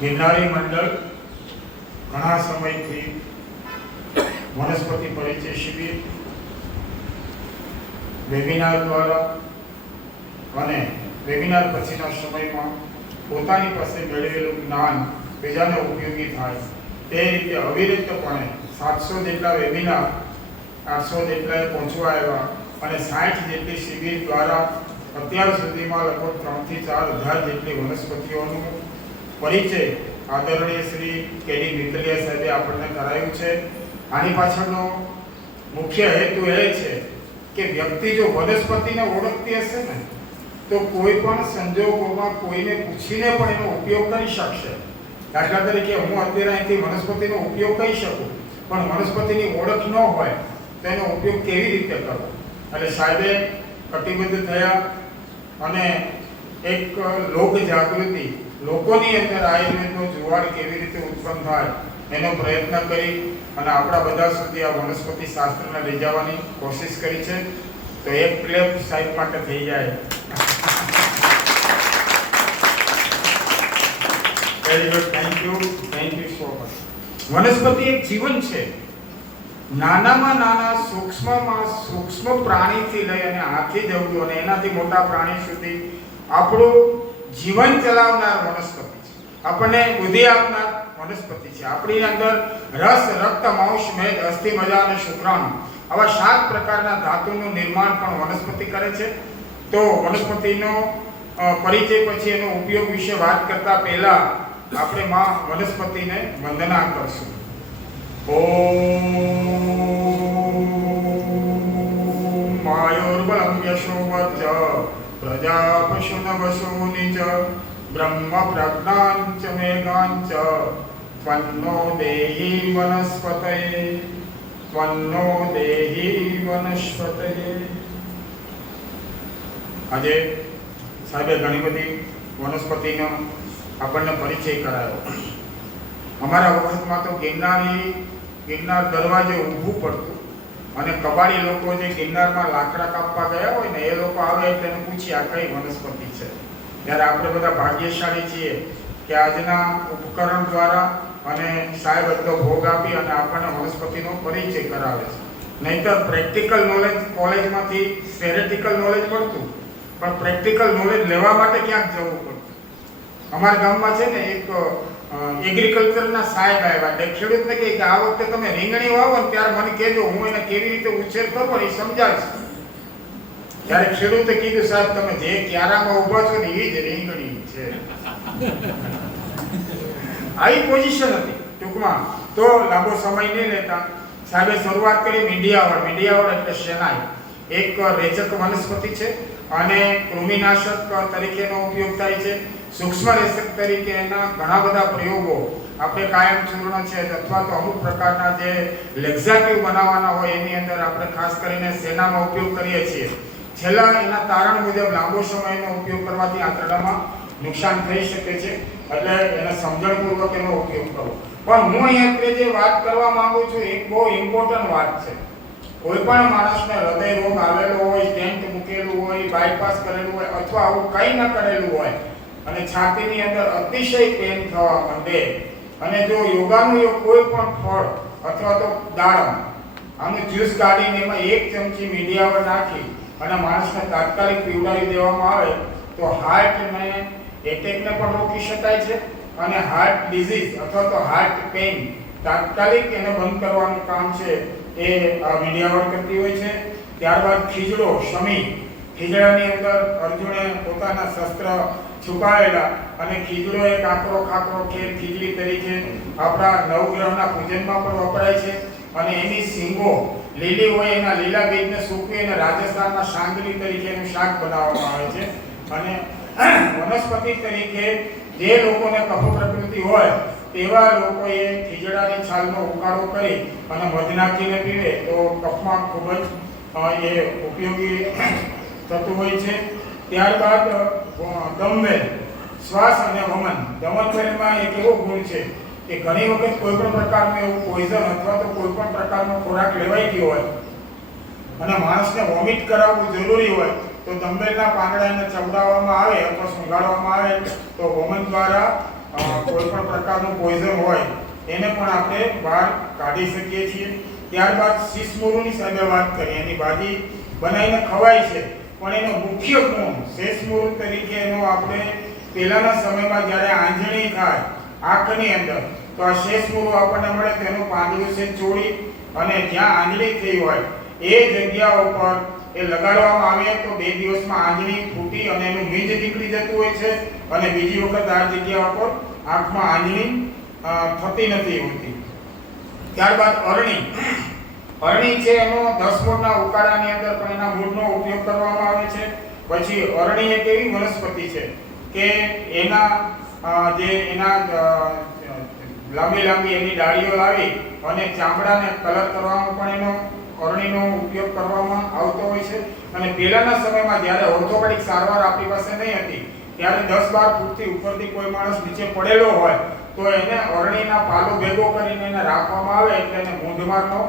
ગિરનારી મંડળ ઘણા સમયથી વનસ્પતિ પરિચય શિબિર વેબિનાર દ્વારા અને વેબિનાર પછીના સમયમાં પોતાની પાસે મેળવેલું જ્ઞાન બીજાને ઉપયોગી થાય. તે રીતે અવિરતપણે સાતસો જેટલા વેબિનાર આઠસો જેટલાએ પહોંચવા આવ્યા અને સાઠ જેટલી શિબિર દ્વારા અત્યાર સુધીમાં લગભગ ત્રણથી ચાર હજાર જેટલી વનસ્પતિઓનું પરિચય આદરણીય શ્રી કેડી મિત્તલિયા સાહેબે આપણને કરાયું છે. આની પાછળનો મુખ્ય હેતુ એ છે કે વ્યક્તિ જો વનસ્પતિને ઓળખતી હશે ને, તો કોઈ પણ સંજોગોમાં કોઈને પૂછીને પણ એનો ઉપયોગ કરી શકશે. દાખલા તરીકે હું અત્યારે અહીંથી વનસ્પતિનો ઉપયોગ કરી શકું, પણ વનસ્પતિની ઓળખ ન હોય, તો એનો ઉપયોગ કેવી રીતે કરવો? એટલે સાહેબે કટિબદ્ધ થયા અને એક લોક જાગૃતિ લોકોની અંદર આયુર્વેદનો જુવાળ કેવી રીતે ઉત્પન્ન થાય એનો પ્રયત્ન કરી અને આપણા બધા સુધી આ વનસ્પતિ શાસ્ત્રને લઈ જવાની કોશિશ કરી છે. તો એક ક્લેપ સાહેબ માટે થઈ જાય. Very good thank you thank you so much વનસ્પતિ એક જીવન છે. નાનામાં નાના, સૂક્ષ્મમાં સૂક્ષ્મ પ્રાણીથી લઈ અને હાથી જવું અને એનાથી મોટા પ્રાણી સુધી આપણું જીવન ચલાવનાર વનસ્પતિ છે. આપણને બુદ્ધિ આપનાર વનસ્પતિ છે. આપણી અંદર રસ, રક્ત, માંસ, મેદ, અસ્થિ, મજા અને શુક્રાણુ આવા સાત પ્રકારના ધાતુનું નિર્માણ પણ વનસ્પતિ કરે છે. તો વનસ્પતિનો પરિચય પછી એનો ઉપયોગ વિશે વાત કરતા પહેલા આપણે માં વનસ્પતિને વંદના કરશું. ઓમ માયોર્બલમ યશોવચ प्रजा पशुनवसूनि च ब्रह्मप्रज्ञाञ्च मेघाञ्च त्वन्नो देहि वनस्पतये त्वन्नो देहि વનસ્પતયે આજે સાહેબે ઘણી બધી વનસ્પતિનો આપણને પરિચય કરાયો અમારા વખતમાં તો ગિરનારી ગિરનાર દરવાજે ઊભું પડતું અને કબાડી લોકો જે ગિરનારમાં લાકડા કાપવા ગયા હોય ને, એ લોકો આવે એટલે પૂછી આ કઈ વનસ્પતિ છે? ત્યારે આપણે બધા ભાગ્યશાળી છીએ કે આજના ઉપકરણ દ્વારા અને સાહેબ એટલો ભોગ આપી અને આપણને વનસ્પતિનો પરિચય કરાવે છે. નહીંતર પ્રેક્ટિકલ નોલેજ કોલેજમાંથી થેરેટિકલ નોલેજ મળતું, પણ પ્રેક્ટિકલ નોલેજ લેવા માટે ક્યાંક જવું પડતું. અમારા ગામમાં છે ને એક એગ્રીકલ્ચરના સાહેબ આવ્યા. એટલે ખેડૂતને કહે કે આ વખતે તમે રીંગણી વાવો ને ત્યારે મને કહેજો, હું એને કેવી રીતે ઉછેર કરવો એ સમજાવીશ. ત્યારે ખેડૂતે કીધું, સાહેબ, તમે જે ક્યારામાં ઊભા છો ને એ જ રીંગણી છે. આવી પોઝિશન હતી ટૂંકમાં. તો લાંબો સમય નહીં લેતા. સાહેબે શરૂઆત કરી મીડિયાવળ. મીડિયાવળ એટલે શેનાઈ એક રેચક વનસ્પતિ છે અને કૃમિનાશક તરીકેનો ઉપયોગ થાય છે. સૂક્ષ્મ રેચક તરીકે એના ઘણા બધા પ્રયોગો આપણે કાયમ ચૂર્ણ છે અથવા તો અમુક પ્રકારના જે લેક્ઝાટિવ બનાવવાના હોય એની અંદર આપણે ખાસ કરીને સેનામાં ઉપયોગ કરીએ છીએ. છેલ્લા એના તારણ મુજબ લાંબો સમયનો ઉપયોગ કરવાથી આંતરડામાં નુકસાન થઈ શકે છે, એટલે એને સમજણપૂર્વક એનો ઉપયોગ કરવો. પણ હું અહીંયા જે વાત કરવા માંગુ છું, એક બહુ ઇમ્પોર્ટન્ટ વાત છે. કોઈ પણ માણસને હૃદય રોગ આવેલો હોય, સ્ટેન્ટ મૂકેલું હોય બાયપાસ કરેલું હોય, અથવા આવું કંઈ ન કરેલું હોય અને છાતીની અંદર અતિશય પેન થવા માંડે. અને જો યોગાનું યોગ કોઈ પણ ફળ અથવા તો દાડમ, આનું જ્યુસ કાઢીને એમાં એક ચમચી મીડિયાવર નાખી અને માણસને તાત્કાલિક પીવડાવી દેવામાં આવે, તો હાર્ટને એટેકને પણ રોકી શકાય છે અને હાર્ટ ડિઝીઝ અથવા તો હાર્ટ પેઇન તાત્કાલિક એને બંધ કરવાનું કામ છે એ આ મીડિયાવર કરતી હોય છે. ત્યારબાદ ખીજડો, શમી. ખીજડાની અંદર અર્જુને પોતાના શસ્ત્ર છુપાવેલા અને ખીજડો એક આકરો ખાકરો ખેર ખીજડી તરીકે આપણા નવગ્રહના પૂજનમાં પણ વપરાય છે અને એની સિંગો લીલી હોય એના લીલા બીજને સૂકવી અને રાજસ્થાનના સાંગલી તરીકે એનું શાક બનાવવામાં આવે છે. અને વનસ્પતિ તરીકે જે લોકોને કફ પ્રકૃતિ હોય તેવા લોકોએ ખીજડાની છાલનો ઉકાળો કરી અને મધ નાખીને પીવે તો કફમાં ખૂબ જ એ ઉપયોગી થતું હોય છે. ત્યારબાદ દમવેલ શ્વાસ અને વમન દમનવેલમાં એક એવો ગુણ છે કે ઘણી વખત કોઈ પણ પ્રકારનું એવું પોઈઝન અથવા તો કોઈ પણ પ્રકારનો ખોરાક લેવાઈ ગયો હોય અને માણસને વોમિટ કરાવવું જરૂરી હોય તો દમવેલના પાંદડાને ચવડાવવામાં આવે અથવા સુંઘાડવામાં આવે તો વમન દ્વારા કોઈ પણ પ્રકારનું પોઈઝન હોય એને પણ આપણે બહાર કાઢી શકીએ છીએ. ત્યારબાદ શીશમોરુની સામે વાત કરીએ. એની ભાજી બનાવીને ખવાય છે. પણ એનો મુખ્ય ગુણ મુહૂર્ત તરીકે એનો આપણે પહેલાના સમયમાં જ્યારે આંજણી થાય આંખની અંદર, તો આ શેષ મુહૂર્ત આપણને મળે, તેનું પાંદડું છે ચોળી, અને જ્યાં આંજણી થઈ હોય, એ જગ્યા ઉપર એ લગાડવામાં આવે, તો બે દિવસમાં આંજણી ફૂટી અને એનું બીજ નીકળી જતું હોય છે, અને બીજી વખત આ જગ્યા ઉપર આંખમાં આંજણી થતી નથી હોતી. ત્યારબાદ અરણી. અરણી છે એનો દસ મૂળના ઉકાળાની અંદર પણ એના મૂળનો ઉપયોગ કરવામાં આવે છે. પછી અરણી એક એવી વનસ્પતિ છે કે એના જે એના લાંબી લાંબી એની ડાળીઓ લાવી અને ચામડાને કલર કરવામાં પણ એનો અરણીનો ઉપયોગ કરવામાં આવતો હોય છે. અને પહેલાના સમયમાં જ્યારે ઓર્થોપેડિક સારવાર આપણી પાસે નહીં હતી, ત્યારે દસ બાર ફૂટથી ઉપરથી કોઈ માણસ નીચે પડેલો હોય, તો એને અરણીના પાલો ભેગો કરીને એને રાખવામાં આવે એટલે એને મૂંઢમારનો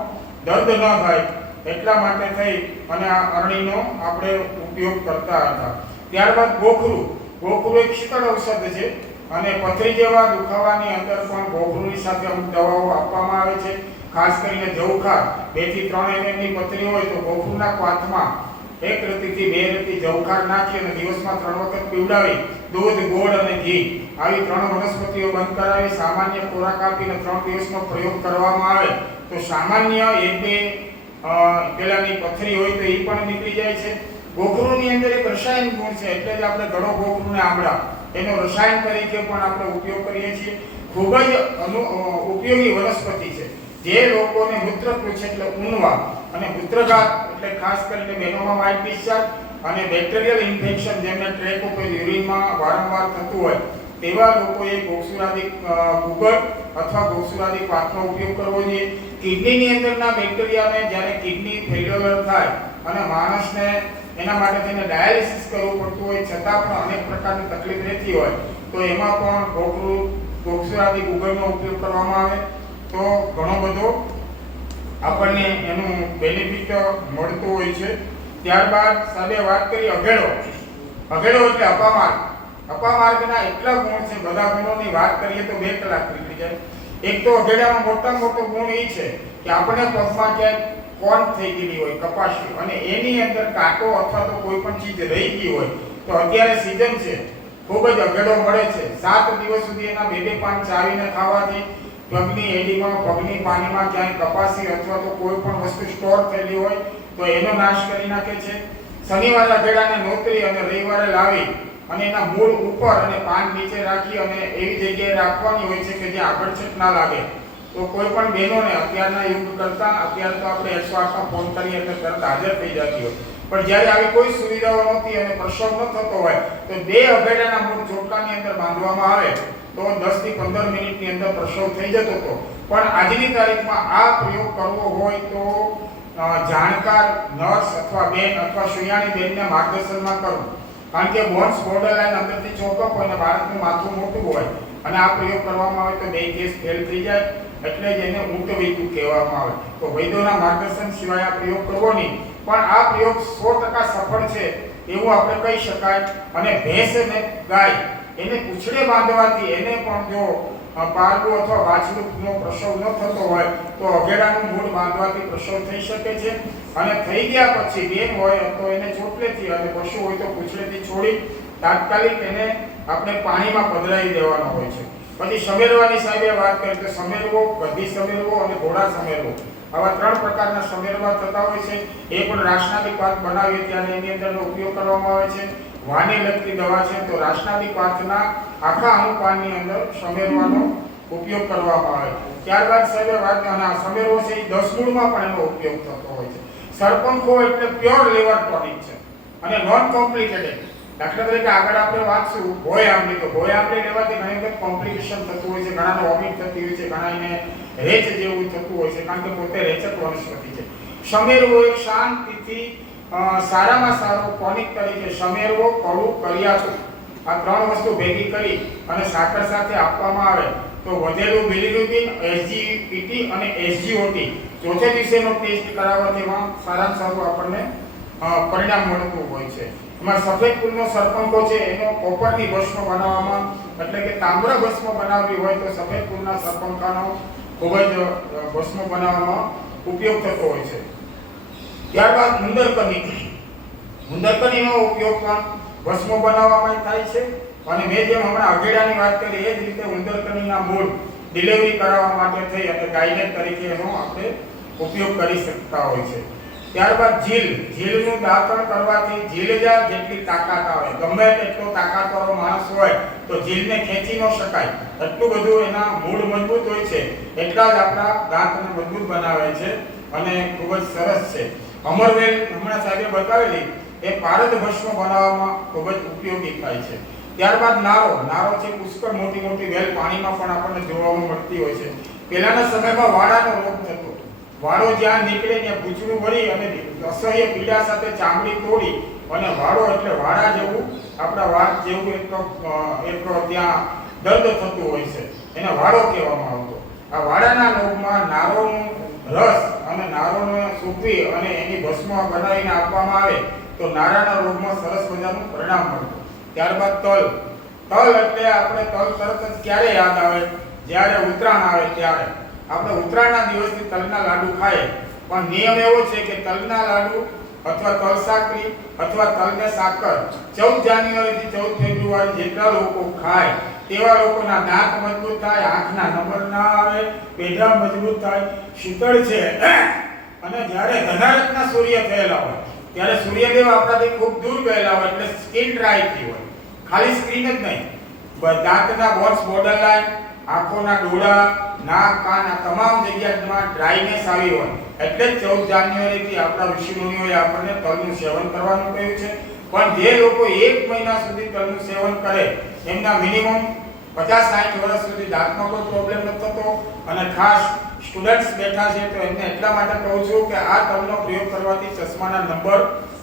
દર્દ ન થાય એટલા માટે થઈ અને આ અરણીનો આપણે ઉપયોગ કરતા હતા. ત્યારબાદ ગોખરું. ગોખરું એક શીતળ ઔષધ છે અને પથરી જેવા દુખાવાની અંદર પણ ગોખરુંની સાથે અમુક દવાઓ આપવામાં આવે છે. ખાસ કરીને જવખા. બેથી ત્રણ એમએમની પથરી હોય તો ગોખરુંના પાથમાં એક રતીથી બે રતી જવખાર નાખી અને દિવસમાં ત્રણ વખત પીવડાવી. દૂધ, ગોળ અને ઘી. આવી ત્રણ વનસ્પતિઓ બંધ કરાવી, સામાન્ય ખોરાક આપીને ત્રણ દિવસનો પ્રયોગ કરવામાં આવે. તો સામાન્ય એક બે પેલાની પથરી હોય તો એ પણ નીકળી જાય છે. ગોખરુની અંદર એક રસાયણ ગુણ છે, એટલે જ આપણે ઘણો ગોખરુને આમળા એનો રસાયણ તરીકે પણ આપણે ઉપયોગ કરીએ છીએ. ખૂબ જ અનુ ઉપયોગી વનસ્પતિ છે. જે લોકોને મૂત્રકૃષ એટલે ઊનવા અને મૂત્રઘાત એટલે ખાસ કરીને બહેનોમાં વાઇટ ડિસ્ચાર્જ અને બેક્ટેરિયલ ઇન્ફેક્શન જેમને ટ્રેક ઉપર યુરિનમાં વારંવાર થતું હોય, તેવા લોકોએ ગોક્ષુરાદી ગુગળ અથવા ગોક્ષુરાદી પાકનો ઉપયોગ કરવો જોઈએ. કિડનીની અંદરના બેક્ટેરિયાને જ્યારે કિડની ફેલ્યોર થાય અને માણસને એના માટે તેને ડાયાલિસિસ કરવું પડતું હોય, છતાં પણ અનેક પ્રકારની તકલીફ રહેતી હોય, તો એમાં પણ ગોકૃ ગોક્ષુરાદી ગુગળનો ઉપયોગ કરવામાં આવે. તો ઘણો બધો આપણને એનું બેનિફિટ મળતું હોય છે. ત્યારબાદ સાહેબે વાત કરી અઘેડો. અઘેડો એટલે અપામાર્ગ અપામાર્ગના એટલા ગુણ છે, બધા ગુણોની વાત કરીએ તો બે કલાક નીકળી જાય. એક તો અઘેડામાં મોટામાં મોટો ગુણ એ છે કે આપણે પગમાં ક્યાંય કોણ થઈ ગયેલી હોય, કપાસી. અને એની અંદર કાંટો અથવા તો કોઈ પણ ચીજ રહી ગઈ હોય, તો અત્યારે સિઝન છે. ખૂબ જ અઘેડો મળે છે. સાત દિવસ સુધી એના બે બે પાન ચાવીને ખાવાથી પગની એડીમાં, પગની પાણીમાં ક્યાંય કપાસી અથવા તો કોઈ પણ વસ્તુ સ્ટોર થયેલી હોય, તો એનો નાશ કરી નાખે છે. શનિવારે અઘેડાને નોતરી અને રવિવારે લાવી અને એના મૂળ ઉપર અને પાન નીચે રાખી અને એવી જગ્યાએ રાખવાની હોય છે કે જ્યાં આકર્ષિત ના લાગે. તો કોઈ પણ બહેનોને અત્યારના યુગ કરતા, અત્યારે તો આપણે એકસો આઠમાં ફોન કરીએ એટલે તરત હાજર થઈ જતી હોય. પણ જ્યારે આવી કોઈ સુવિધાઓ નહોતી અને પ્રસવ ન થતો હોય, તો બે અભેડાના મૂળ ચોટલાની અંદર બાંધવામાં આવે, તો દસથી 15 મિનિટની અંદર પ્રસવ થઈ જતો હતો. પણ આજની તારીખમાં આ પ્રયોગ કરવો હોય તો જાણકાર, નર્સ અથવા બેન અથવા સુયાણી બેનને માર્ગદર્શનમાં કરવું કારણ કે બોન્સ બોર્ડરલાઈન અંદરથી ચોકઅપ હોય અને બાળકનું માથું મોટું હોય અને આ પ્રયોગ કરવામાં આવે તો બે કેસ ફેલ થઈ જાય એટલે જ એને ઊંટ વૈદુ કહેવામાં આવે. તો વૈદ્યોના માર્ગદર્શન સિવાય આ પ્રયોગ કરવો નહીં. પણ આ પ્રયોગ સો ટકા સફળ છે એવું આપણે કહી શકાય. અને ભેંસ અને ગાય એને પૂછડે બાંધવાથી એને પણ જો અ, અથવા વાછલુકનો પ્રસવ ન થતો હોય તો અઘેડાનું મૂળ બાંધવાથી પ્રસવ થઈ શકે છે. અને થઈ ગયા પછી બેન હોય તો એને ચોટલેથી અને પશુ હોય તો પૂછલેથી છોડી તાત્કાલિક એને આપણે પાણીમાં પધરાવી દેવાનો હોય છે. પછી સમેરવાની સાહેબે વાત કરી તો સમેરવો ગધી સમેરવો અને ઘોડા સમેરવો. આવા ત્રણ પ્રકારના સમેરવા થતા હોય છે. એ પણ રાસાયણિક પાક બનાવીએ ત્યારે એની અંદરનો ઉપયોગ કરવામાં આવે છે. વાને લગતી દવા છે તો રાસનાદી પાકના આખા અનુપાનની અંદર સમેરવાનો ઉપયોગ કરવામાં આવે ત્યારબાદ સાહેબે વાત સમેરવો છે એ દસ ગુણમાં પણ એનો ઉપયોગ થતો હોય છે. સરપંખો એટલે પ્યોર લેવર ટોનિક છે. અને નોન કોમ્પ્લિકેટેડ દાખલા તરીકે આગળ આપણે વાંચશું ભોય આંબલી. તો ભોય આંબલી લેવાથી ઘણી વખત કોમ્પ્લિકેશન થતું હોય છે, ઘણાને વોમિટ થતી હોય છે ઘણાને રેચ જેવું થતું હોય છે, કારણ કે પોતે રેચક વનસ્પતિ છે. સમેરવો એક શાંતિથી સારામાં સારો ટોનિક તરીકે સમેરવો કડું કરિયાચું આ ત્રણ વસ્તુ ભેગી કરી અને સાકર સાથે આપવામાં આવે તો વધેલું બિલિરુબિન એસજીપીટી અને એસજીઓટી ચોથે દિવસેનો ટેસ્ટ કરાવવાથી એમાં સારામાં સારું આપણને પરિણામ મળતું હોય છે. એમાં સફેદ ફૂલનો સરપંકો છે, એનો કોપરની ભસ્મ બનાવવામાં, એટલે કે તાંબ્ર ભસ્મ બનાવવી હોય તો સફેદ ફૂલના સરપંખાનો ખૂબ જ ભસ્મ બનાવવામાં ઉપયોગ થતો હોય છે. ત્યારબાદ મુંદરકની મુંદરકનીનો ઉપયોગ પણ ભસ્મ બનાવવામાં થાય છે અને મેં જેમ હમણાં અઘેડાની વાત કરી, એ જ રીતે ઉંદરકનીના મૂળ ડિલિવરી કરાવવા માટે થઈ અને ગાઈડેડ તરીકે એનો આપણે ઉપયોગ કરી શકતા હોય છે. ત્યારબાદ ઝીલ. ઝીલનું દાંતણ કરવાથી જીલજા જેટલી તાકાત આવે. ગમે તેટલો તાકાતવાળો માણસ હોય તો જીલને ખેંચી ન શકાય. એટલું બધું એના મૂળ મજબૂત હોય છે. એટલા જ આપણા દાંતને મજબૂત બનાવે છે અને ખૂબ જ સરસ છે. અમરવેલ હમણાં સાહેબે બતાવેલી એ પારદ ભસ્મ બનાવવામાં ખૂબ જ ઉપયોગી થાય છે. ત્યારબાદ નારો નારો છે પુષ્કળ મોટી મોટી વેલ પાણીમાં પણ આપણને જોવામાં મળતી હોય છે. પહેલાના સમયમાં વાડાનો રોગ થતો. વાળો જ્યાં નીકળે ત્યાં પૂંછડું વળી અને અસહ્ય પીડા સાથે ચામડી તોડી અને વાળો એટલે વાડા જેવું, આપણા વાળ જેવું એટલો એક ત્યાં દર્દ થતું હોય છે. એને વાડો કહેવામાં આવતો. આ વાડાના રોગમાં નારોનું રસ અને નારોને સૂકવી અને એની ભસ્મ બનાવીને આપવામાં આવે તો નારાના રોગમાં સરસ મજાનું પરિણામ મળતું. ત્યારબાદ તલ. તલ એટલે આપણે તલ તરત જ ક્યારે યાદ આવે? જ્યારે ઉત્તરાયણ આવે ત્યારે. આપણે ઉત્તરાયણના દિવસથી તલના લાડુ ખાઈએ. પણ નિયમ એવો છે કે તલના લાડુ અથવા તલ સાકરી અથવા તલને સાકર. ચૌદ જાન્યુઆરીથી ચૌદ ફેબ્રુઆરી જેટલા લોકો ખાય. તેવા લોકોના દાંત મજબૂત થાય, આંખના નંબર ના આવે પેઢા મજબૂત થાય, શીતળ છે. અને જ્યારે ધનારકના સૂર્ય થયેલા હોય, ત્યારે સૂર્યદેવ આપણાથી ખૂબ દૂર ગયેલા હોય, એટલે સ્કિન ડ્રાય થઈ હોય. ખાલી સ્ક્રીન જ નહીં દાંતના બોન્સ બોર્ડર લાઈન આંખોના ડોળા, નાક, કાન, આ તમામ જગ્યામાં ડ્રાયનેસ આવી હોય. એટલે ચૌદ જાન્યુઆરીથી આપણા ઋષિમુનિઓએ આપણને તલનું સેવન કરવાનું કહ્યું છે. પણ જે લોકો એક મહિના સુધી તલનું સેવન કરે એમના મિનિમમ પચાસ સાઠ વર્ષ સુધી દાંતનો કોઈ પ્રોબ્લેમ નથી થતો. અને ખાસ સ્ટુડન્ટ્સ બેઠા છે તો એમને એટલા માટે કહું છું કે આ તલનો પ્રયોગ કરવાથી ચશ્માના નંબર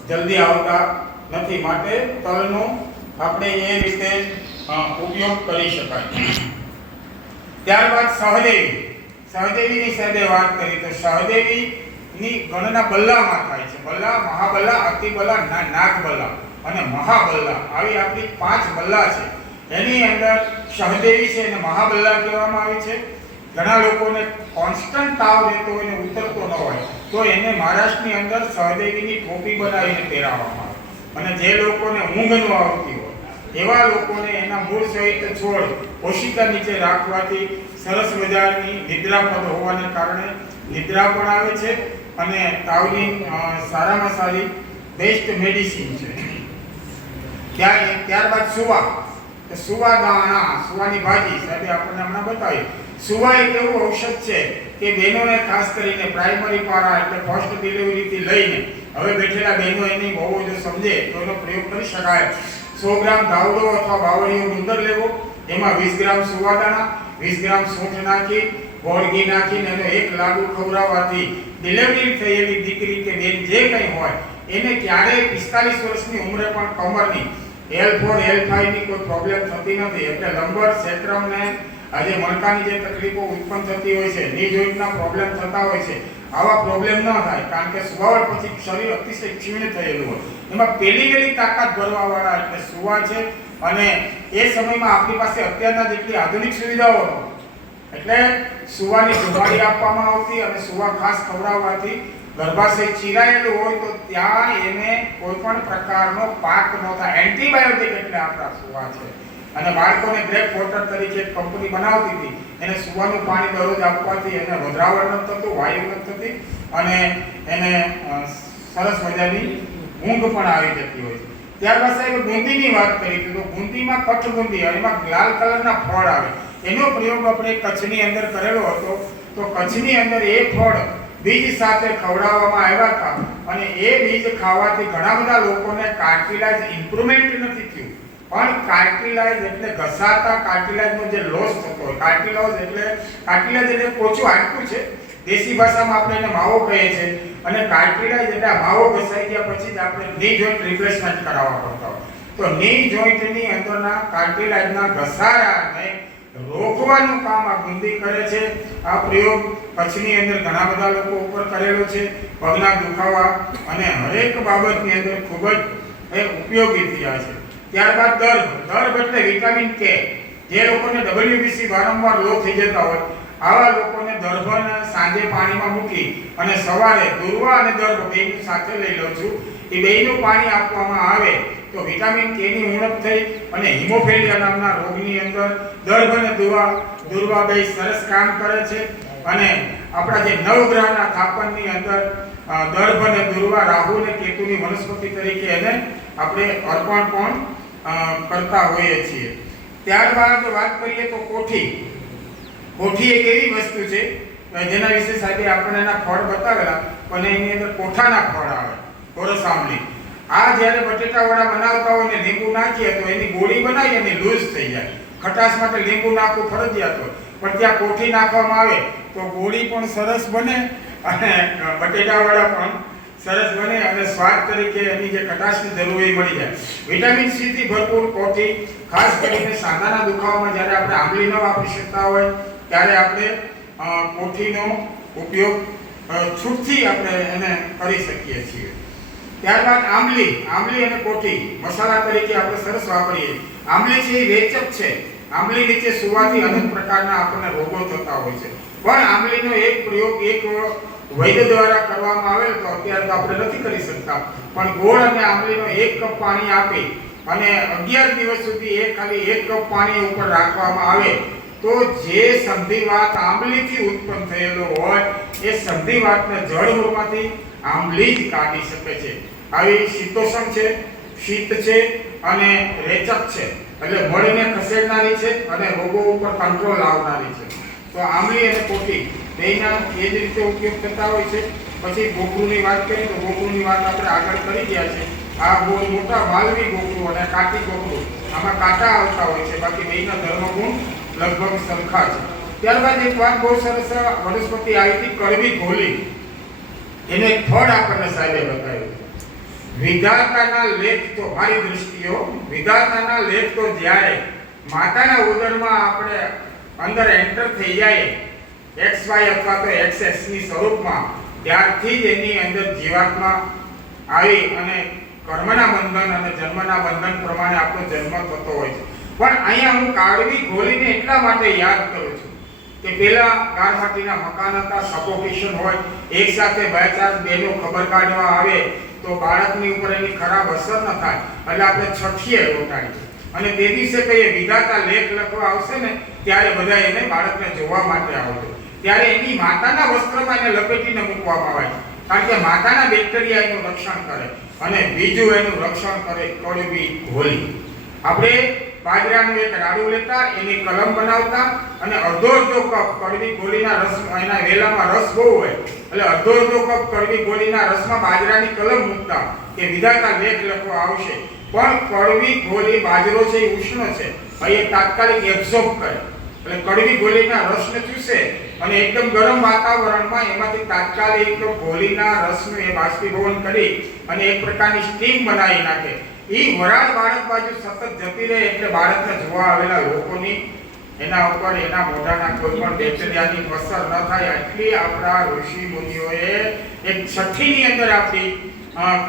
જલ્દી આવતા નથી. માટે તલનો આપણે એ રીતે ઉપયોગ કરી શકાય. ત્યારબાદ સહદેવી. સહદેવીની સાથે વાત કરી તો સહદેવીની ગણના બલ્લામાં થાય છે. બલ્લા, મહાબલ્લા, અતિબલ્લા નાગબલ્લા અને મહાબલ્લા. આવી આપણી પાંચ બલ્લા છે. એની અંદર સહદેવી છે એને મહાબલ્લા કહેવામાં આવે છે. ઘણા લોકોને કોન્સ્ટન્ટ તાવ રહેતો હોય ને ઉતરતો ન હોય, તો એને મહારાષ્ટ્રની અંદર સહદેવીની ટોપી બનાવીને પહેરાવવામાં આવે. અને જે લોકોને ઊંઘ ન આવતી હોય, એવા લોકોને એના મૂળ સહિત છોડ ઓશિકા નીચે રાખવાથી સરસ મજાની નિદ્રા પણ હોવાને કારણે નિદ્રા પણ આવે છે અને તાવની સારામાં સારી બેસ્ટ મેડિસિન છે. ત્યાર ત્યારબાદ સુવા. સુવા દાણા, સુવાની ભાજી, સાહેબે આપણને હમણાં બતાવી. સુવા એક એવું ઔષધ છે કે બહેનોને ખાસ કરીને પ્રાઇમરી પારા એટલે ફર્સ્ટ ડિલિવરીથી લઈને, હવે બેઠેલા બહેનો એની બહુ જો સમજે, તો એનો પ્રયોગ કરી શકાય. સો ગ્રામ ધાવડો અથવા બાવળીયો ગુંદર લેવો, એમાં વીસ ગ્રામ સુવાદાણા વીસ ગ્રામ સૂંઠ નાખી, ગોળ નાખીને એનો એક લાડુ ખવડાવવાથી ડિલિવરી થયેલી દીકરી કે બેન જે કંઈ હોય, એને ક્યારેય પિસ્તાલીસ વર્ષની ઉંમરે પણ કમરની એલ ફોર એલની કોઈ પ્રોબ્લેમ થતી નથી એટલે લંબર સેટ્રમને આજે મણકાની જે તકલીફો ઉત્પન્ન થતી હોય છે ની જોઈન્ટના પ્રોબ્લેમ થતા હોય છે, આવા પ્રોબ્લેમ ન થાય, કારણ કે સુવાવડ પછી શરીર અતિશય ક્ષીણ થયેલું હોય એમાં પેલી વેલી તાકાત ભરવાવાળા એટલે સુવા છે, અને એ સમયમાં આપણી પાસે અત્યારના જેટલી આધુનિક સુવિધાઓ. એટલે સુવાની જુવાડી આપવામાં આવતી અને સુવા ખાસ ખવડાવવાથી ગર્ભાશય ચીરાયેલું હોય તો ત્યાં એને કોઈ પણ પ્રકારનો પાક ન થાય. એન્ટીબાયોટિક એટલે આપણા સુવા છે. અને બાળકોને ગ્રેપ વોટર તરીકે કંપની બનાવતી હતી. એને સુવાનું પાણી દરરોજ આપવાથી એને વધરાવટ નથી થતું, વાયુ નથી થતી અને એને સરસ મજાની ઊંઘ પણ આવી જતી હોય છે. ત્યારબાદ સાહેબ બુંદીની વાત કરી હતી તો બુંદીમાં કચ્છ બુંદી એમાં લાલ કલરના ફળ આવે. એનો પ્રયોગ આપણે કચ્છની અંદર કરેલો હતો. તો કચ્છની અંદર એ ફળ બીજ સાથે ખવડાવવામાં આવ્યા હતા અને એ બીજ ખાવાથી ઘણા બધા લોકોને કાર્ટિલાઇઝ ઇમ્પ્રુવમેન્ટ નથી થયું. પણ કાર્ટિલાઇઝ એટલે ઘસાતા કાર્ટિલાઇઝનો જે લોસ થતો હોય કાર્ટિલાઇઝ એટલે કાર્ટિલાઇઝ એટલે પોચું હાડકું છે. દેશી ભાષામાં આપણે એને માવો કહીએ છીએ. અને કાર્ટિલાઇઝ એટલે માવો ઘસાઈ ગયા પછી જ આપણે ની જોઈન્ટ રિપ્લેસમેન્ટ કરાવવા પડતા હોય. તો ની જોઈન્ટની અંદરના કાર્ટિલાઇઝના ઘસારાને રોકવાનું કામ આ ગુંદી કરે છે. આ પ્રયોગ કચ્છની અંદર ઘણા બધા લોકો ઉપર કરેલો છે. પગના દુખાવા અને હરેક બાબતની અંદર ખૂબ જ એ ઉપયોગી થયા છે. ત્યારબાદ દર્ભ દર્ભ એટલે વિટામિન કે. જે લોકોને ડબલ્યુબીસી વારંવાર લો થઈ જતા હોય, આવા લોકોને દર્ભને સાંજે પાણીમાં મૂકી અને સવારે દુર્વા અને દર્ભ બેયનું સાથે લઈ લઉં છું. એ બેયનું પાણી આપવામાં આવે તો વિટામિન કે ની ઉણપ થઈ અને હિમોફેલિયા નામના રોગની અંદર દર્ભ અને દુર્વા દુર્વા સરસ કામ કરે છે. અને આપણા જે નવગ્રહના સ્થાપનની અંદર દર્ભ અને દુર્વા રાહુ અને કેતુની વનસ્પતિ તરીકે એને આપણે અર્પણ પણ કરતા હોઈએ છીએ. ત્યારબાદ વાત કરીએ તો કોઠી. કોઠી એક એવી વસ્તુ છે જેના વિશે સાહેબે આપણને એના ફળ બતાવેલા, પણ એની અંદર કોઠાના ફળ આવે. કોરસ આંબલી આ જ્યારે બટેટા બનાવતા હોય ને લીંબુ નાખીએ તો એની ગોળી બનાવી અને લૂઝ થઈ જાય. ખટાશ માટે લીંબુ નાખવું ફરજિયાત હોય. પણ ત્યાં કોઠી નાખવામાં આવે તો ગોળી પણ સરસ બને અને બટેટા પણ સરસ બને અને સ્વાદ તરીકે એની જે ખટાશની જરૂર એ મળી જાય. વિટામિન સી થી ભરપૂર કોઠી, ખાસ કરીને સાંધાના દુખાવામાં જ્યારે આપણે આંબલી ન વાપરી શકતા હોય, ત્યારે આપણે કોઠીનો ઉપયોગ છૂટથી આપણે એને કરી શકીએ છીએ. ત્યારબાદ આંબલી આંબલી અને કોઠી, મસાલા તરીકે આપણે સરસ વાપરીએ. આંબલી છે એ વેચક છે. આંબલી નીચે સુવાથી અનેક પ્રકારના આપણને રોગો થતા હોય છે. પણ આંબલીનો એક પ્રયોગ એક વૈદ્ય દ્વારા કરવામાં આવે તો અત્યારે તો આપણે નથી કરી શકતા. પણ ગોળ અને આંબલીનો એક કપ પાણી આપી અને 11 દિવસ સુધી એ ખાલી એક કપ પાણી ઉપર રાખવામાં આવે તો જે સંધિવાત આંબલીથી ઉત્પન્ન થયેલો હોય, એ સંધિવાતને જળમૂળમાંથી આંબલી જ કાઢી શકે છે. આવી શીતોષણ છે, શીત છે અને રેચક છે. એટલે મળીને ખસેડનારી છે અને રોગો ઉપર કંટ્રોલ લાવનારી છે. તો આંબલી અને કોટી બેયના એ જ રીતે ઉપયોગ થતા હોય છે. પછી ગોકળુની વાત કરીએ તો ગોકળુની વાત આપણે આગળ કરી ગયા છે. આ બહુ મોટા માલવી ગોકળું અને કાટી ગોકળું, આમાં કાંટા આવતા હોય છે. બાકી બેના ધર્મગુણ લગભગ સરખા છે. ત્યારબાદ એક વાત બહુ સરસ વનસ્પતિ આવી હતી કરવી ગોલી એને એક ફળ આપણને સાહેબે બતાવ્યું. વિધાતાના લેખ તો મારી દૃષ્ટિઓ વિધાતાના લેખ તો જ્યારે માતાના ઉદરમાં આપણે અંદર એન્ટર થઈ જાય, એક્સ વાય અથવા તો એક્સ એક્સની સ્વરૂપમાં, ત્યારથી જ એની અંદર જીવાત્મા આવી અને કર્મના બંધન અને જન્મના બંધન પ્રમાણે આપણો જન્મ થતો હોય છે. પણ અહીંયા હું કાળવી ગોળીને એટલા માટે યાદ કરું છું કે પેલા ગારહાટીના મકાન હતા સફોકેશન હોય, એક સાથે બે ચાર બેનો ખબર કાઢવા આવે તો બાળકની ઉપર એની ખરાબ અસર ન થાય, એટલે આપણે છઠ્ઠીએ રોટાડીએ અને તે દિવસે કહીએ, વિધાતા લેખ લખવા આવશે ને, ત્યારે બધા એને બાળકને જોવા માટે આવશે ત્યારે એની માતાના વસ્ત્રમાં એને લપેટીને મૂકવામાં આવે કારણ કે માતાના બેક્ટેરિયા એનું રક્ષણ કરે અને બીજું એનું રક્ષણ કરે કડવી હોલી. આપણે બાજરાનું એક રાડું લેતા, એની કલમ બનાવતા અને અડધો અડધો કપ કડવી ગોળીના રસ, એના વેલામાં રસ બહુ હોય, એટલે અડધો અડધો કપ કડવી ગોળીના રસમાં બાજરાની કલમ મૂકતા, કે વિધાતા લેખ લખવા આવશે. પણ કડવી ગોળી બાજરો છે એ ઉષ્ણ છે એ તાત્કાલિક એબ્સોર્બ કરે. એટલે કડવી ગોળીના રસને ચૂસે અને એકદમ ગરમ વાતાવરણમાં એમાંથી તાત્કાલિક ગોળીના રસનું એ બાષ્પીભવન કરી અને એક પ્રકારની સ્ટીમ બનાવી નાખે. ઈ વરાળ બાળક બાજુ સતત જતી રહે એટલે બાળકને જોવા આવેલા લોકોની, એના ઉપર એના મોઢાના કોઈ પણ બેચર્યાની અસર ન થાય. એટલી આપણા ઋષિ મુનિઓએ એક છઠ્ઠીની અંદર આપણી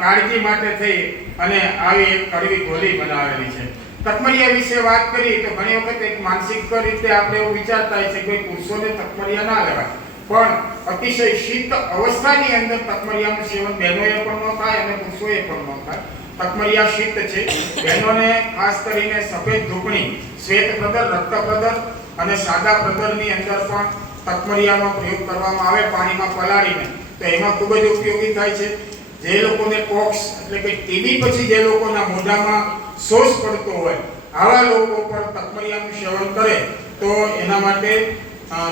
કાળજી માટે થઈ અને આવી એક કડવી ગોલી બનાવેલી છે. તકમરિયા વિશે વાત કરી તો ઘણી વખત એક માનસિક રીતે આપણે એવું વિચારતા હોય છે કે પુરુષોને તકમરિયા ના લેવાય. પણ અતિશય શીત અવસ્થાની અંદર તકમરિયાનું સેવન બહેનોએ પણ ન થાય અને પુરુષોએ પણ ન થાય. તકમરિયા શીત છે. બહેનોને ખાસ કરીને સફેદ ધૂપણી શ્વેત પ્રદર રક્ત પ્રદર અને સાદા પ્રદરની અંદર પણ તકમરિયાનો પ્રયોગ કરવામાં આવે પાણીમાં પલાળીને. તો એમાં ખૂબ જ ઉપયોગી થાય છે. જે લોકોને પોક્સ એટલે કે ટીબી પછી જે લોકોના મોઢામાં શોષ પડતો હોય, આવા લોકો પણ તકમરિયાનું સેવન કરે તો એના માટે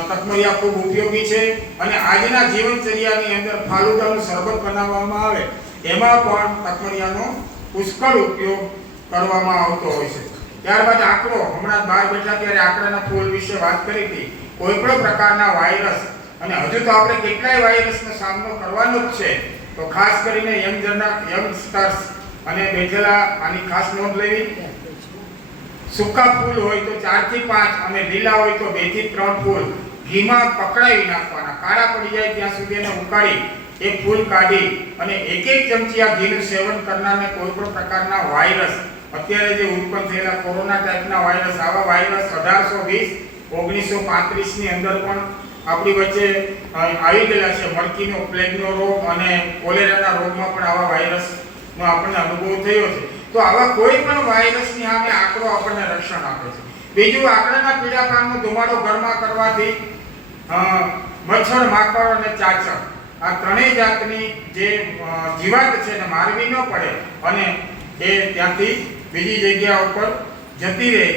તકમરિયા ખૂબ ઉપયોગી છે અને આજના જીવનચર્યાની અંદર ફાલુદાનું શરબત બનાવવામાં આવે, એમાં પણ તકમરિયાનો પુષ્કળ ઉપયોગ કરવામાં આવતો હોય છે. ત્યારબાદ આંકડો હમણાં બહાર બેઠા ત્યારે આંકડાના ફૂલ વિશે વાત કરી હતી. કોઈ પણ પ્રકારના વાયરસ અને હજુ તો આપણે કેટલાય વાયરસનો સામનો કરવાનો જ છે. તો ખાસ કરીને યંગ જનરા યંગસ્ટર્સ અને બેઠેલા આની ખાસ નોંધ લેવી. સૂકા ફૂલ હોય તો ચારથી પાંચ અને લીલા હોય તો બેથી ત્રણ ફૂલ. ઘીમાં પકડાવી નાખવાના. કાળા પડી જાય ત્યાં સુધી એને ઉકાળી એ ફૂલ કાઢી અને એક એક ચમચી આ ઘીનું સેવન કરનારને કોઈ પણ પ્રકારના વાયરસ, અત્યારે જે ઉત્પન્ન થયેલા કોરોના ટાઈપના વાયરસ, આવા વાયરસ અઢારસો વીસ, ઓગણીસો પાંત્રીસની અંદર પણ આપણી વચ્ચે આવી ગયેલા છે. મળકીનો પ્લેગનો રોગ અને કોલેરાના રોગમાં પણ આવા વાયરસનો આપણને અનુભવ થયો છે. તો આવા કોઈ પણ વાયરસની સામે આંકડો આપણને રક્ષણ આપે છે. બીજું, આંકડાના પીડા પાનનો ધુમાડો ઘરમાં કરવાથી મચ્છર માકડ અને ચાચર આ ત્રણેય જાતની જે જીવાત છે એને મારવી ન પડે અને એ ત્યાંથી બીજી જગ્યા ઉપર જતી રહે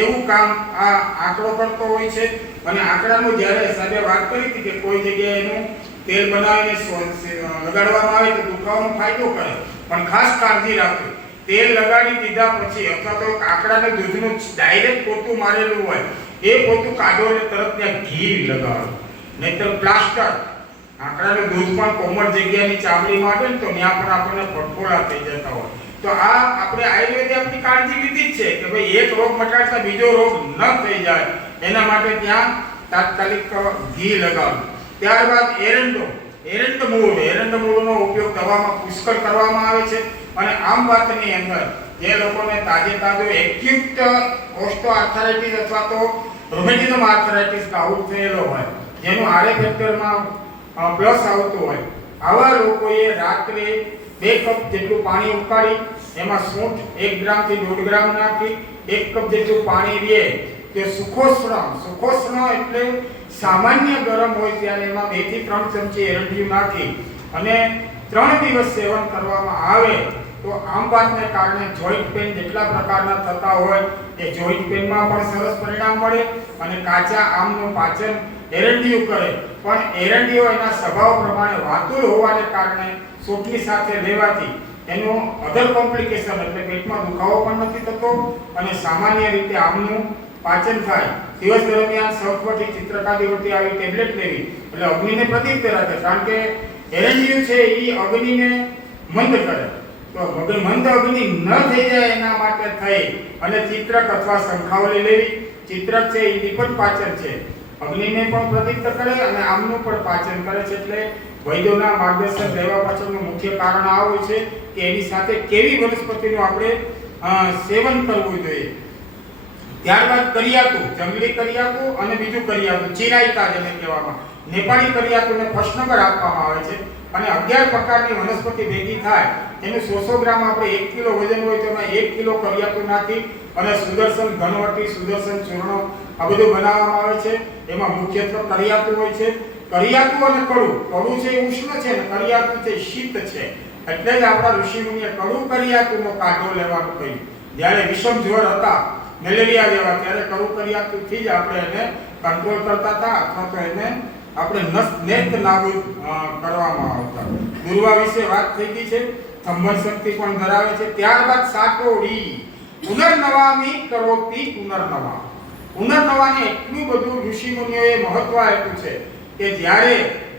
એવું કામ આ આંકડો કરતો હોય છે. અને આંકડાનું જ્યારે સાહેબે વાત કરી હતી કે કોઈ જગ્યાએ એનું તેલ બનાવીને લગાડવામાં આવે તો દુખાવાનો ફાયદો કરે. પણ ખાસ કાળજી રાખવી તેલ લગાડી દીધા પછી અથવા તો આંકડાને દૂધનું ડાયરેક્ટ પોતું મારેલું હોય, એ પોતું કાઢો એટલે તરત ત્યાં ઘી લગાડો. નહીતર પ્લાસ્ટર આંકડાનું દૂધ પણ કોમળ જગ્યાની ચામડીમાં આવે તો ત્યાં પણ આપણને ફટફોડા થઈ જતા હોય. તો આ આપણે આયુર્વેદે આપણી કાળજી લીધી જ છે કે ભાઈ એક રોગ મટાડતા બીજો રોગ ન થઈ જાય. એના માટે ત્યાં તાત્કાલિક ઘી લગાવવું. ત્યારબાદ એરંડો. એરંડ મૂળ. એરંડ મૂળનો ઉપયોગ દવામાં પુષ્કળ કરવામાં આવે છે અને આમ વાતની અંદર જે લોકોને તાજે તાજો એક્યુટ ઓસ્ટો આર્થરાઇટિસ અથવા તો રોમેટિઝમ આર્થરાઇટિસ આઉટ થયેલો હોય, જેનું આરે ફેક્ટરમાં પ્લસ આવતું હોય. આવા લોકોએ રાત્રે બે કપ જેટલું પાણી ઉકાળી, એમાં સૂંઠ એક ગ્રામથી દોઢ ગ્રામ નાખી, એક કપ જેટલું પાણી લે, તે સુખોષ્ણ સુખોષ્ણ એટલે સામાન્ય ગરમ હોય ત્યારે એમાં બેથી ત્રણ ચમચી એરંડિયું નાખી અને ત્રણ દિવસ સેવન કરવામાં આવે તો આમ વાતને કારણે જોઈન્ટ પેન જેટલા પ્રકારના થતા હોય, એ જોઈન્ટ પેનમાં પણ સરસ પરિણામ મળે અને કાચા આમનું પાચન એરંડિયું કરે પણ એરંડીઓ એના સ્વભાવ પ્રમાણે વાતુર હોવાને કારણે સૂટની સાથે લેવાથી એનું અધર કોમ્પ્લિકેશન એટલે પેટમાં દુખાવો પણ નથી થતો અને સામાન્ય રીતે આમનું પાચન થાય. દિવસ દરમિયાન સૌખવટી ચિત્રકાદીવટી આવી ટેબ્લેટ લેવી. એટલે અગ્નિને પ્રદીપ રાખે કારણ કે એરંડિયું છે એ અગ્નિને મંદ કરે. તો મગ- મંદ અગ્નિ ન થઈ જાય એના માટે થઈ. અને ચિત્રક અથવા શંખાવલી લેવી. ચિત્રક છે એ નિપટ પાચન છે. અગ્નિને પણ પ્રદીપ્ત કરે અને આમનું પણ પાચન કરે છે એટલે વૈદ્યોના માર્ગદર્શન લેવા પાછળનું મુખ્ય કારણ આ હોય છે કે એની સાથે કેવી વનસ્પતિનું આપણે સેવન કરવું જોઈએ. ત્યારબાદ કરિયાતું જંગલી કરિયાતું અને બીજું કરિયાતું ચિરાયતા જેને કહેવામાં. નેપાળી કરિયાતુંને ફર્સ્ટ નંબર આપવામાં આવે છે અને 11 પ્રકારની વનસ્પતિ ભેગી થાય એનું સોસો ગ્રામ આપણે એક કિલો વજન હોય તો એમાં એક કિલો કરિયાતું નાખી અને સુદર્શન ઘનવટી, સુદર્શન ચૂર્ણો આ બધું બનાવવામાં આવે છે. એમાં મુખ્યત્વે કરિયાતું હોય છે. કરિયાતું અને કડું. કડું છે એ ઉષ્ણ છે ને કરિયાતું છે શીત છે, એટલે જ આપણા ઋષિમુનિએ કડું કરિયાતુનો કાઢો લેવાનું કહ્યું. જ્યારે વિષમ જ્વર હતા, મેલેરિયા જેવા, ત્યારે કડું કરિયાતુથી જ આપણે એને કંટ્રોલ કરતા હતા અથવા તો એને આપણે નેત નાબૂદ કરવામાં આવતા. દુર્વા વિશે વાત થઈ ગઈ છે. થંભન શક્તિ પણ ધરાવે છે. ત્યારબાદ સાટોડી. પુનર્નવામી કરોતી પુનર્નવા પુનર્નવાને એટલું બધું ઋષિમુનિઓએ મહત્વ આપ્યું છે કે જ્યારે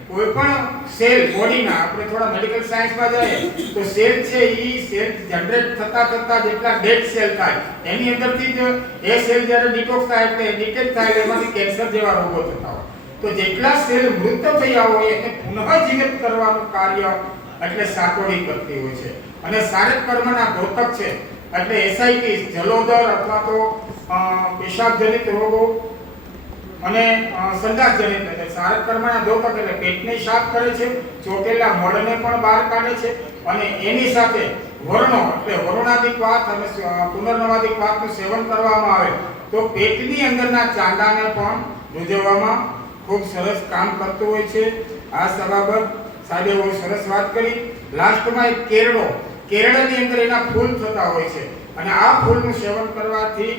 કોઈ પણ સેલ બોડીના, આપણે થોડા મેડિકલ સાયન્સમાં જઈએ, તો સેલ છે એ સેલ જનરેટ થતા થતા જેટલા ડેડ સેલ થાય, એની અંદરથી જ એ સેલ જ્યારે ડિટોક્સ થાય એટલે ડિટેક થાય એમાંથી કેન્સર જેવા રોગો થતા હોય. તો જેટલા સેલ મૃત થયા હોય એને પુનઃજીવિત કરવાનું કાર્ય એટલે સાકોડી કરતી હોય છે. અને શારીરિક કર્મના ઘોતક છે, એટલે એસઆઈટી જલોદર અથવા તો પેશાબજનિત રોગો અને સંદાસજનિત એટલે શારીરિક કર્મના ઘોતક એટલે પેટને સાફ કરે છે, ચોટેલા મળને પણ બહાર કાઢે છે અને એની સાથે વર્ણો એટલે વરુણાદિક વાત અને પુનર્નવાદિક વાતનું સેવન કરવામાં આવે તો પેટની અંદરના ચાંદાને પણ રૂજવવામાં ખૂબ સરસ કામ કરતું હોય છે. આ સબાબત સાહેબે બહુ સરસ વાત કરી. લાસ્ટમાં એક કેરડો કેરળની અંદર એના ફૂલ થતા હોય છે અને આ ફૂલનું સેવન કરવાથી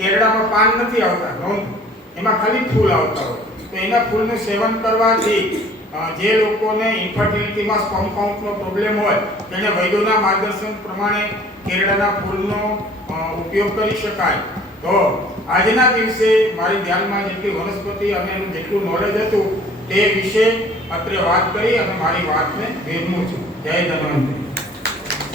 કેરડામાં પાન નથી આવતા નોંધ એમાં ખાલી ફૂલ આવતા હોય. તો એના ફૂલનું સેવન કરવાથી જે લોકોને ઇન્ફર્ટિલિટીમાં સ્પમ કાઉન્ટનો પ્રોબ્લેમ હોય, તેને વૈદ્યોના માર્ગદર્શન પ્રમાણે કેરડાના ફૂલનો ઉપયોગ કરી શકાય. તો આજના દિવસે મારી ધ્યાનમાં જેટલી વનસ્પતિ અને એનું જેટલું નોલેજ હતું, તે વિશે અત્રે વાત કરી અને મારી વાતને વિરમું છું. જય ધન્વંતરી.